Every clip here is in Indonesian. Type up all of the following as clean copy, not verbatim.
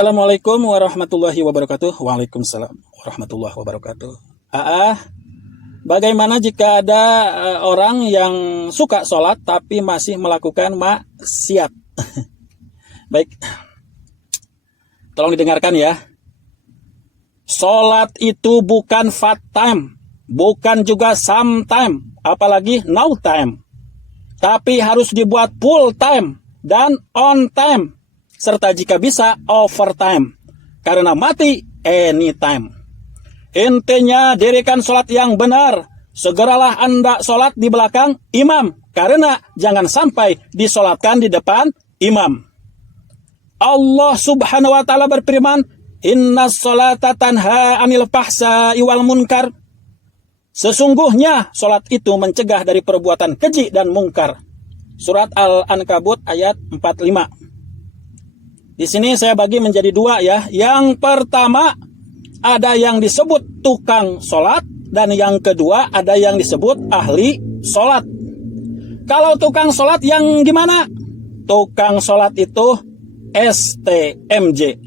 Assalamualaikum warahmatullahi wabarakatuh. Waalaikumsalam warahmatullahi wabarakatuh. Bagaimana jika ada orang yang suka sholat tapi masih melakukan maksiat? Baik, tolong didengarkan ya. Sholat itu bukan fat time, bukan juga sometime, apalagi no time. Tapi harus dibuat full time dan on time. Serta jika bisa overtime, karena mati anytime. Intinya dirikan sholat yang benar. Segeralah Anda sholat di belakang imam, karena jangan sampai disolatkan di depan imam. Allah subhanahu wa ta'ala berfirman, Inna sholata tanha anil fahsya'i wal munkar. Sesungguhnya sholat itu mencegah dari perbuatan keji dan mungkar. Surat Al-Ankabut ayat 45. Di sini saya bagi menjadi dua ya. Yang pertama, ada yang disebut tukang sholat, dan yang kedua ada yang disebut ahli sholat. Kalau tukang sholat yang gimana? Tukang sholat itu STMJ.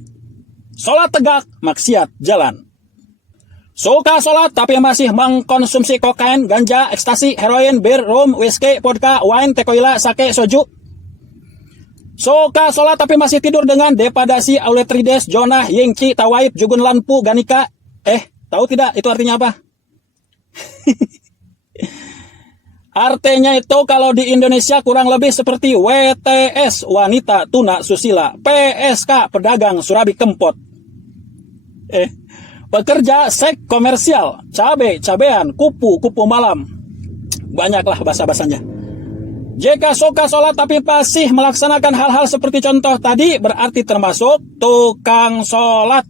Sholat tegak, maksiat jalan. Suka sholat tapi masih mengkonsumsi kokain, ganja, ekstasi, heroin, bir, rum, whisky, vodka, wine, tequila, sake, soju. Suka sholat tapi masih tidur dengan depadasi, auletrides, jonah, yingci, tawaib, jugun lampu, ganika. Tahu tidak itu artinya apa? Artinya itu kalau di Indonesia kurang lebih seperti WTS, wanita tuna susila, PSK, pedagang surabi kempot. Pekerja seks komersial, cabean, kupu malam. Banyaklah bahasa-bahasanya. Jika suka sholat tapi masih melaksanakan hal-hal seperti contoh tadi, berarti termasuk tukang sholat.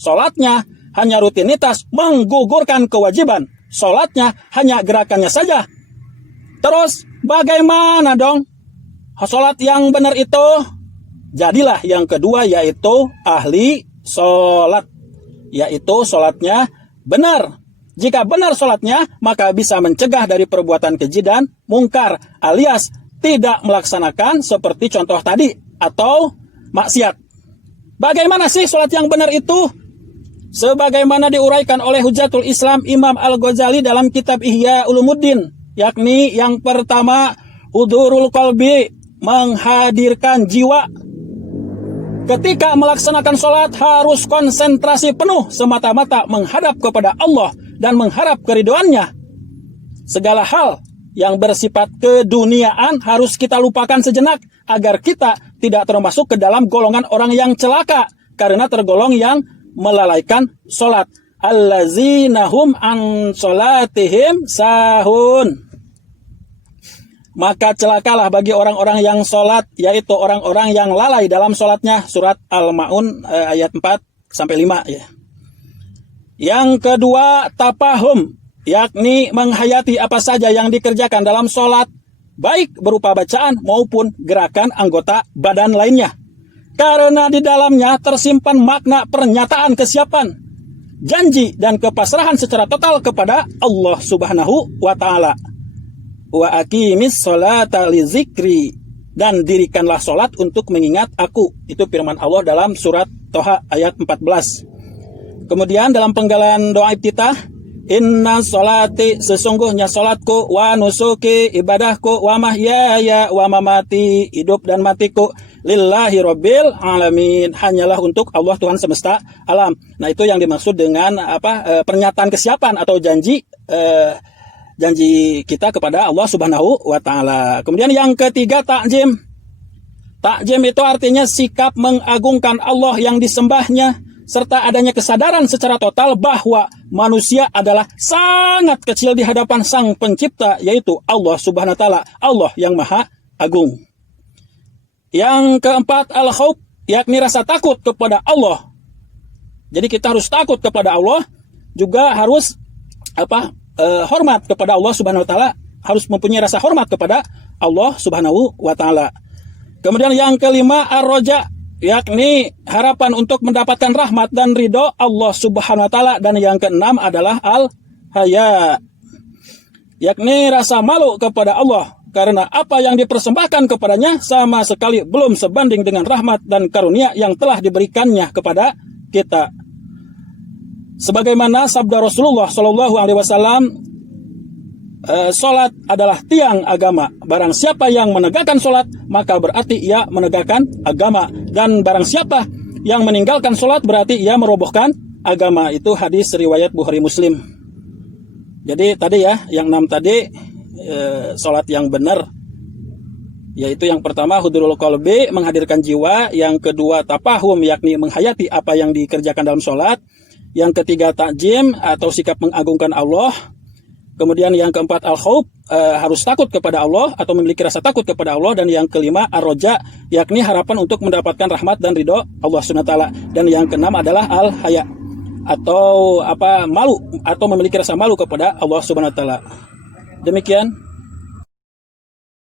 Sholatnya hanya rutinitas, menggugurkan kewajiban. Sholatnya hanya gerakannya saja. Terus bagaimana dong? Sholat yang benar itu, jadilah yang kedua, yaitu ahli sholat. Yaitu sholatnya benar. Jika benar sholatnya, maka bisa mencegah dari perbuatan keji dan mungkar, alias tidak melaksanakan seperti contoh tadi, atau maksiat. Bagaimana sih sholat yang benar itu? Sebagaimana diuraikan oleh Hujjatul Islam Imam Al-Ghazali dalam kitab Ihya Ulumuddin, yakni yang pertama, hudurul qalbi, menghadirkan jiwa. Ketika melaksanakan sholat harus konsentrasi penuh semata-mata menghadap kepada Allah dan mengharap keridhoannya. Segala hal yang bersifat keduniaan harus kita lupakan sejenak agar kita tidak termasuk ke dalam golongan orang yang celaka karena tergolong yang melalaikan sholat. Allazina hum an sholatihim sahun. Maka celakalah bagi orang-orang yang sholat, yaitu orang-orang yang lalai dalam sholatnya. Surat Al-Ma'un ayat 4-5 ya. Yang kedua, tapahum, yakni menghayati apa saja yang dikerjakan dalam sholat, baik berupa bacaan maupun gerakan anggota badan lainnya. Karena di dalamnya tersimpan makna pernyataan kesiapan, janji dan kepasrahan secara total kepada Allah subhanahu wa ta'ala. Wa aqimis sholata li zikri, dan dirikanlah sholat untuk mengingat aku. Itu firman Allah dalam surat Toha ayat 14. Kemudian dalam penggalan doa iftitah, inna sholati, sesungguhnya sholatku, wa nusuki, ibadahku, wa mahyaya, wa mamati, hidup dan matiku, lillahi rabbil alamin, hanyalah untuk Allah Tuhan semesta alam. Nah, itu yang dimaksud dengan pernyataan kesiapan atau janji kita kepada Allah subhanahu wa ta'ala. Kemudian yang ketiga, takjim. Takjim itu artinya sikap mengagungkan Allah yang disembahnya, serta adanya kesadaran secara total bahwa manusia adalah sangat kecil di hadapan sang pencipta, yaitu Allah subhanahu wa ta'ala, Allah yang maha agung. Yang keempat, al-khawf, yakni rasa takut kepada Allah. Jadi kita harus takut kepada Allah, juga harus hormat kepada Allah subhanahu wa ta'ala, harus mempunyai rasa hormat kepada Allah subhanahu wa ta'ala. Kemudian yang kelima, ar-roja, yakni harapan untuk mendapatkan rahmat dan ridho Allah subhanahu wa ta'ala. Dan yang keenam adalah al-haya, yakni rasa malu kepada Allah karena apa yang dipersembahkan kepadanya sama sekali belum sebanding dengan rahmat dan karunia yang telah diberikannya kepada kita. Sebagaimana sabda Rasulullah Shallallahu Alaihi Wasallam, solat adalah tiang agama. Barang siapa yang menegakkan solat, maka berarti ia menegakkan agama. Dan barang siapa yang meninggalkan solat, berarti ia merobohkan agama. Itu hadis riwayat Bukhari Muslim. Jadi tadi ya, yang 6 tadi solat yang benar, yaitu yang pertama hudurul qalbi, menghadirkan jiwa. Yang kedua tafahum, yakni menghayati apa yang dikerjakan dalam solat. Yang ketiga takjim atau sikap mengagungkan Allah. Kemudian yang keempat al-khauf, harus takut kepada Allah atau memiliki rasa takut kepada Allah. Dan yang kelima ar-roja, yakni harapan untuk mendapatkan rahmat dan ridho Allah SWT. Dan yang keenam adalah al-haya, atau malu atau memiliki rasa malu kepada Allah SWT. Demikian.